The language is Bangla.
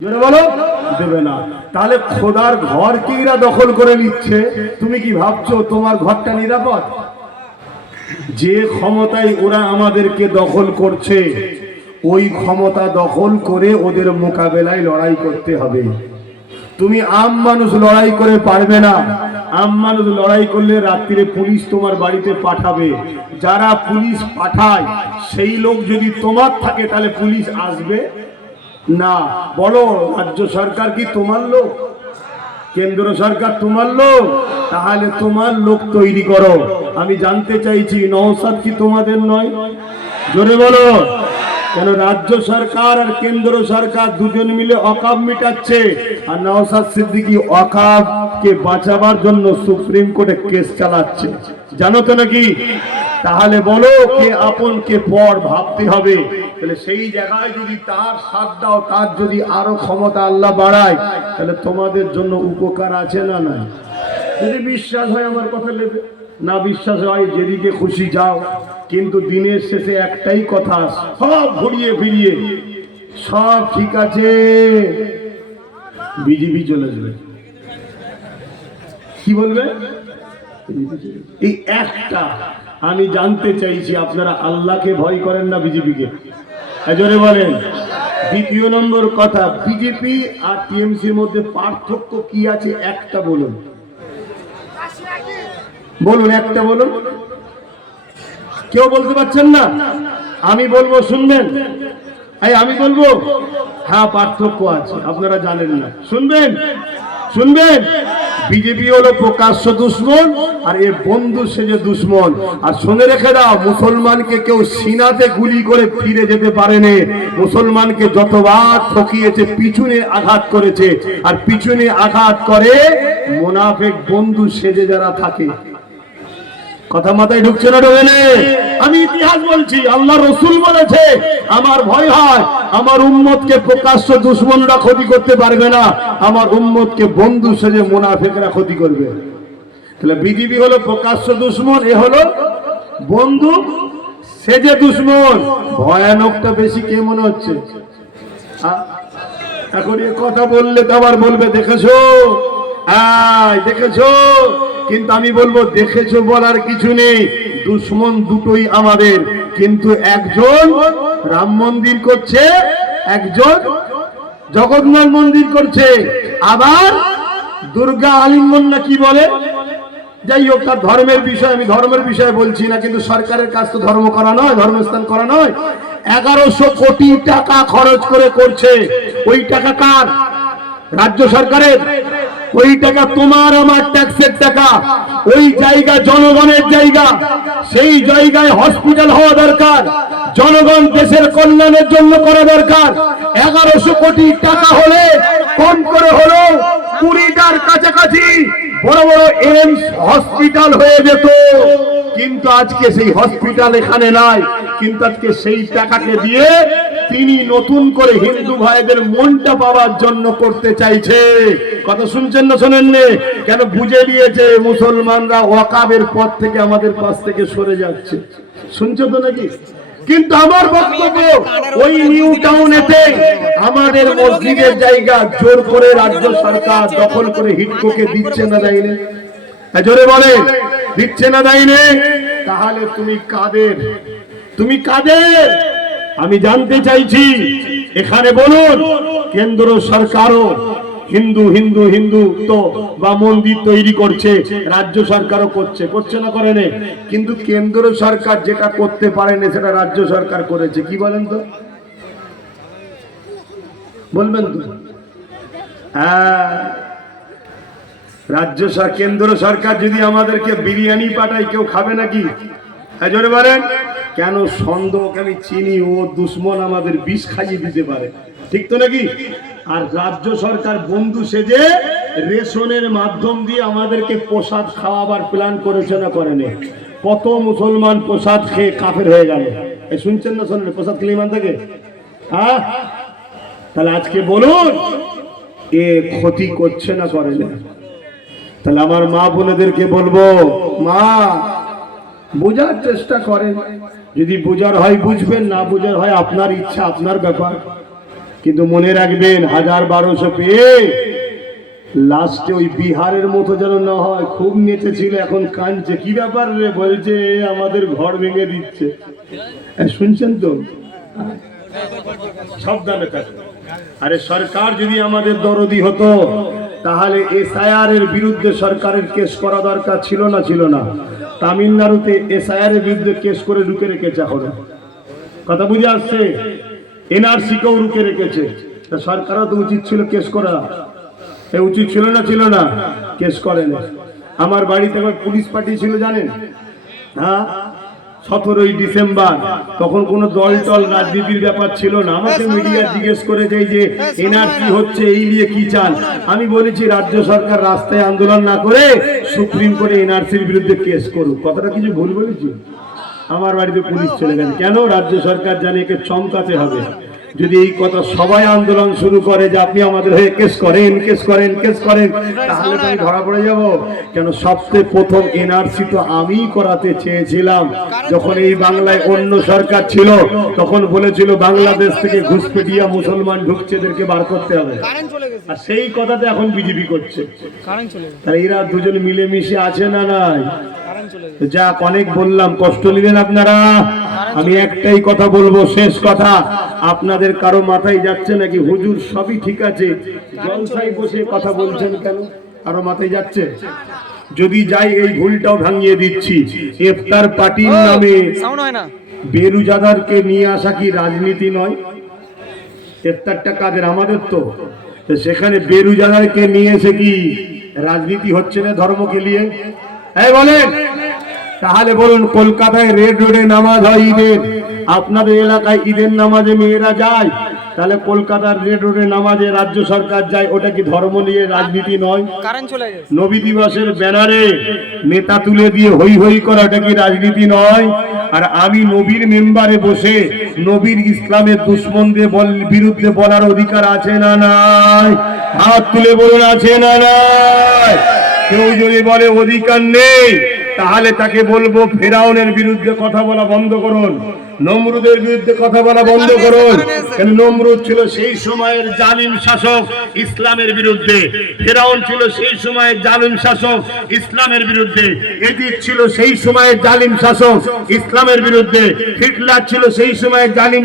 জোরে বলো, দেবে না। তাহলে খোদার ঘর কি এরা দখল করে নিচ্ছে? তুমি কি ভাবছো তোমার ঘরটা নিরাপদ? যে ক্ষমতায় ওরা আমাদেরকে দখল করছে, ওই ক্ষমতা দখল করে ওদের মোকাবেলায় লড়াই করতে হবে। তুমি আম মানুষ লড়াই করে পারবে না। আম মানুষ লড়াই করলে রাত্রিরে পুলিশ তোমার বাড়িতে পাঠাবে। যারা পুলিশ পাঠায় সেই লোক যদি তোমার থাকে তাহলে পুলিশ আসবে না। বলো, রাজ্য সরকার কি তোমার লোক? কেন্দ্র সরকার তোমার লোক? তাহলে তোমার লোক তৈরি করো। আমি জানতে চাইছি, নওশাদ কি তোমাদের নয়? জোরে বলো। কেন রাজ্য সরকার আর কেন্দ্র সরকার দুজন মিলে অকাব মিটাচ্ছে, আর নওশাদ সিদ্দিকী অকাবকে বাঁচাবার জন্য সুপ্রিম কোর্টে কেস চালাচ্ছে, জানো তো নাকি? তাহলে বলো, কে আপন কে পর ভাবতে হবে। তাহলে সেই জায়গায় যদি তার সাথ দাও, তার যদি আরো ক্ষমতা আল্লাহ বাড়ায়, তাহলে তোমাদের জন্য উপকার আছে না নাই? যদি বিশ্বাস হয় আমার কথা নেবে, না বিশ্বাস হয় যেদিকে খুশি যাও। কিন্তু দিনের শেষে একটাই কথা, সব ঘুরিয়ে ফিরিয়ে সব ঠিক আছে, বিজেপি চলে যাবে। কি বলবে? এই একটা। আমি জানতে চাইছি, আপনারা আল্লাহকে ভয় করেন না বিজেপিকে? জোরে বলেন। দ্বিতীয় নম্বর কথা, বিজেপি আর টিএমসির মধ্যে পার্থক্য কি আছে একটা বলুন, বলুন একটা বলুন। কেউ বলতে পারছেন না? আমি বলবো, শুনবেন? আমি বলবো, হ্যাঁ পার্থক্য আছে, আপনারা জানেন না। শুনবেন? শুনবেন? বিজেপি হলো প্রকাশ্য দুশ্মন, আর এ বন্ধু সেজে দুশ্মন। আর শুনে রেখে দাও, মুসলমানকে কেউ সিনাতে গুলি করে ফিরে যেতে পারেনি। মুসলমানকে যতবার ঠকিয়েছে পিছনে আঘাত করেছে, আর পিছনে আঘাত করে মুনাফিক বন্ধু সেজে যারা থাকে। কথা মাথায় ঢুকছে না? ঢোকে না? আমি ইতিহাস বলছি, আল্লাহ রসুল বলেছে, আমার ভয় হয় আমার উম্মতকে প্রকাশ্য দুশ্মনরা ক্ষতি করতে পারবে না, আমার উম্মতকে বন্ধু সেজে মুনাফিকরা ক্ষতি করবে। তাহলে বিজেপি হলো প্রকাশ্য দুশ্মন, এ হলো বন্ধু সেজে দুশ্মন। ভয়ানকটা বেশি কে মনে হচ্ছে? এখন এ কথা বললে তো আবার বলবে দেখেছো, দেখেছো। কিন্তু আমি বলবো, দেখেছো বলার কিছু নেই, দুশ্মন দুটোই আমাদের। কিন্তু একজন রাম মন্দির করছে, একজন জগন্নাথ মন্দির করছে, আবার দুর্গা আলিঙ্গন না কি বলে। যাই হোক, তার ধর্মের বিষয়, আমি ধর্মের বিষয়ে বলছি না। কিন্তু সরকারের কাজ তো ধর্ম করা নয়, ধর্মস্থান করা নয়। 1100 কোটি টাকা খরচ করে করছে। ওই টাকা কার? রাজ্য সরকারের। ওই টাকা তোমার আমার ট্যাক্সের টাকা। ওই জায়গা জনগণের জায়গা, সেই জায়গায় হসপিটাল হওয়া দরকার, জনগণ দেশের কল্যাণের জন্য করা দরকার। 1100 কোটি টাকা হলে কম করে হলো 20টার কাছাকাছি বড় বড় এইমস হসপিটাল হয়ে যেত। কিন্তু আজকে সেই হসপিটাল এখানে নাই। কিন্তু আজকে সেই টাকাকে দিয়ে তিনি নতুন করে হিন্দু ভাইদের মনটা পাওয়ার জন্য করতে চাইছে। কথা শুনছেন না শোনেন? কেন? বুঝে নিয়েছে মুসলমানরা ওয়াকাবের পথ থেকে আমাদের পাশ থেকে সরে যাচ্ছে। শুনছো তো নাকি? কিন্তু আমার বক্তব্য, ওই নিউ টাউনেতে আমাদের মসজিদের জায়গা জোর করে রাজ্য সরকার দখল করে হিটকোকে দিচ্ছে না, দেয়নি? জোরে বলে, দিচ্ছে না দেয়নি? তাহলে তুমি কাদের? তুমি কাদের? আমি জানতে চাইছি। এখানে বলুন, কেন্দ্র সরকারও হিন্দু হিন্দু হিন্দু তো বা মন্দির তৈরি করছে, রাজ্য সরকারও করছে, করছে না করে না? কিন্তু কেন্দ্র সরকার যেটা করতে পারেনি সেটা রাজ্য সরকার করেছে। কি বলেন তো? বলবেন তো? রাজ্য সরকার, কেন্দ্র সরকার যদি আমাদেরকে বিরিয়ানি পাঠায়, কেউ খাবে নাকি? জোরে বলেন। কেন? সন্দেহকে আমি চিনি, ও দুশ্মন, আমাদের বিষ খাইয়ে দিতে পারে, ঠিক তো নাকি? আর রাজ্য সরকার বন্ধু সেজে রেশনের মাধ্যম দিয়ে আমাদেরকে প্রসাদ খাওয়াবার প্ল্যান করেছে না করেনি? কত মুসলমান প্রসাদ খেয়ে কাফের হয়ে গেল। শুনছেন না শোনেন? প্রসাদ খেলে ইমান থাকে? তাহলে আজকে বলুন, এ ক্ষতি করছে না করে না? তাহলে আমার মা বোনেদেরকে বলবো, মা বোঝার চেষ্টা করেন। যদি বোঝার হয় বুঝবেন, না বোঝার হয় আপনার ইচ্ছা, আপনার ব্যাপার। কিন্তু মনে রাখবেন 1200 পেয়ে লাস্টে ওই বিহারের মতো যেন না হয়, খুব নেচেছিল, এখন কাঁদছে। কি ব্যাপার রে? বলছে আমাদের ঘর ভেঙে দিচ্ছে। শুনছেন তো? সাবধানে থাকবে। আরে সরকার যদি আমাদের দরদি হতো তাহলে এসআইআর এর বিরুদ্ধে সরকারের কেস করা দরকার ছিল না? ছিল না? তামিলনাড়ুতে এসআইআর এর বিরুদ্ধে কেস করে রুখে রেখেছে। এখন কথা বুঝে আসছে? এনআরসি কেও রুখে রেখেছে। সরকারও তো উচিত ছিল কেস করা, উচিত ছিল না? ছিল না? কেস করেন। আমার বাড়িতে পুলিশ পাঠিয়েছিল জানেন? হ্যাঁ, 17ই ডিসেম্বর। তখন কোন দল টল রাজনীতির ব্যাপার ছিল না। আমাকে মিডিয়া জিজ্ঞেস করে যে এনআরসি হচ্ছে, এই নিয়ে কি চান? আমি বলেছি রাজ্য সরকার রাস্তায় আন্দোলন না করে সুপ্রিম কোর্টে এনআরসির বিরুদ্ধে কেস করুক। কথাটা কিছু ভুল বলেছি? আমার বাড়িতে পুলিশ চলে গেছে। কেন? রাজ্য সরকার জানে একে চমকাতে হবে। যদি এই কথা সবাই আন্দোলন শুরু করে যে আপনি আমাদের হয়ে কেস করেন, কেস করেন, কেস করেন, তাহলে তো আমি ধরা পড়ে যাব। কেন? সবচেয়ে প্রথম এনআরসি তো আমি করাতে চেয়েছিলাম। যখন এই বাংলায় অন্য সরকার ছিল তখন বলেছিল বাংলাদেশ থেকে ঘুষপেটিয়া মুসলমান ঢুকছে, এদেরকে বার করতে হবে। আর সেই কথাতে এখন বিজেপি করছে। তাই এরা দুজন মিলেমিশে আছে না নাই? যাক, অনেক বললাম, কষ্ট নিলেন আপনারা। আমি একটাই কথা বলবো, শেষ কথা। আপনাদের কারো মাথায় যাচ্ছে নাকি হুজুর সবই ঠিক আছে, জলসায় বসে কথা বলছেন কেন? কারো মাথায় যাচ্ছে? যদি যাই এই ভুলটাও ভাঙিয়ে দিচ্ছি। ইফতার পার্টির নামে বেরুজাদারকে নিয়ে আসা কি রাজনীতি নয়? ইফতারটা কাদের? আমাদের তো। সেখানে বেরুজাদারকে নিয়ে এসে কি রাজনীতি হচ্ছে না ধর্মকে নিয়ে? এই বলেন। তাহলে বলুন, কলকাতায় রেড রোডে নামাজ হয় ঈদের, আপনাদের এলাকায় ঈদের নামাজে মেয়েরা যায়, তাহলে কলকাতার রেড রোডে নামাজে রাজ্য সরকার যায়, ওটা কি ধর্ম নিয়ে রাজনীতি নয়? নবী দিবসের ব্যানারে নেতা তুলে দিয়ে হই হই করা, ওটা কি রাজনীতি নয়? আর আমি নবীর মেম্বারে বসে নবীর ইসলামের দুশ্মনদের বিরুদ্ধে বলার অধিকার আছে না নাই? হাত তুলে বলুন, আছে না নাই? কেউ যদি বলে অধিকার নেই, তাহলে তাকে বলবো ফেরাউনের বিরুদ্ধে কথা বলা বন্ধ করুন, নমরুদের বিরুদ্ধে কথা বলা বন্ধ করুন। কেন? নমরুদ ছিল সেই সময়ের জালিম শাসক ইসলামের বিরুদ্ধে, ফেরাউন ছিল সেই সময়ের জালিম শাসক ইসলামের বিরুদ্ধে, এজিদ ছিল সেই সময়ের জালিম শাসক ইসলামের বিরুদ্ধে, হিটলার ছিল সেই সময়ের জালিম